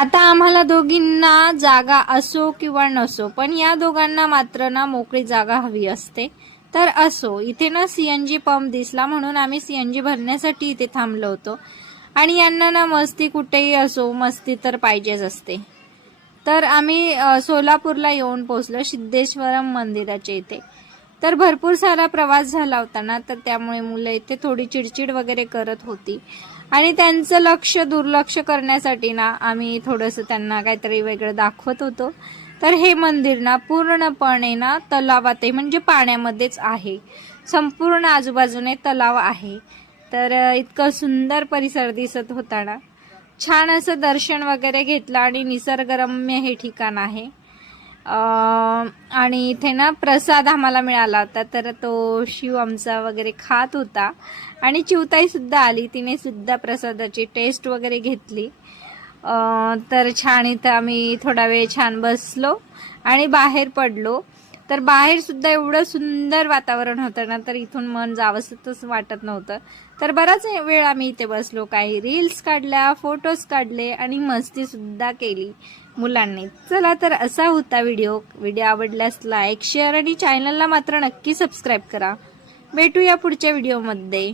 आता आम्हाला दोघींना जागा असो किंवा नसो, पण या दोघांना मात्र ना मोकळी जागा हवी असते. तर असो, इथे ना सीएनजी पंप दिसला म्हणून आम्ही सीएनजी भरण्यासाठी इथे थांबलो होतो. आणि यांना ना मस्ती कुठेही असो, मस्ती तर पाहिजेच असते. तर आम्ही सोलापूरला येऊन पोहोचलो सिद्धेश्वरम मंदिराच्या इथे. तर भरपूर सारा प्रवास झाला होता ना, तर त्यामुळे मुलं इथे थोडी चिडचिड वगैरे करत होती. आणि त्यांचं लक्ष दुर्लक्ष करण्यासाठी ना आम्ही थोडंसं त्यांना काहीतरी वेगळं दाखवत होतो. तर हे मंदिर ना पूर्णपणे ना तलावात आहे, म्हणजे पाण्यामध्येच आहे. संपूर्ण आजूबाजूने तलाव आहे. तर इतकं सुंदर परिसर दिसत होता ना. छान असं दर्शन वगैरे घेतलं आणि निसर्गरम्य हे ठिकाण आहे. आणि इथे ना प्रसाद आम्हाला मिळाला होता. तर तो शिव आमचा वगैरे खात होता आणि चिवताई सुद्धा आली, तिने सुद्धा प्रसादाची टेस्ट वगैरे घेतली. तर छान इथं आम्ही थोडा वेळ छान बसलो आणि बाहेर पडलो. तर बाहेर सुद्धा एवढं सुंदर वातावरण होतं ना, तर इथून मन जावंसच वाटत नव्हतं. तर बराच वेळ आम्ही इथे बसलो, काही रील्स काढल्या, फोटोज काढले आणि मस्ती सुद्धा केली मुलांनी. चला, तर असा होता व्हिडिओ आवडल्यास लाईक, शेअर आणि चॅनलला मात्र नक्की सबस्क्राईब करा. भेटूया पुढच्या व्हिडिओमध्ये.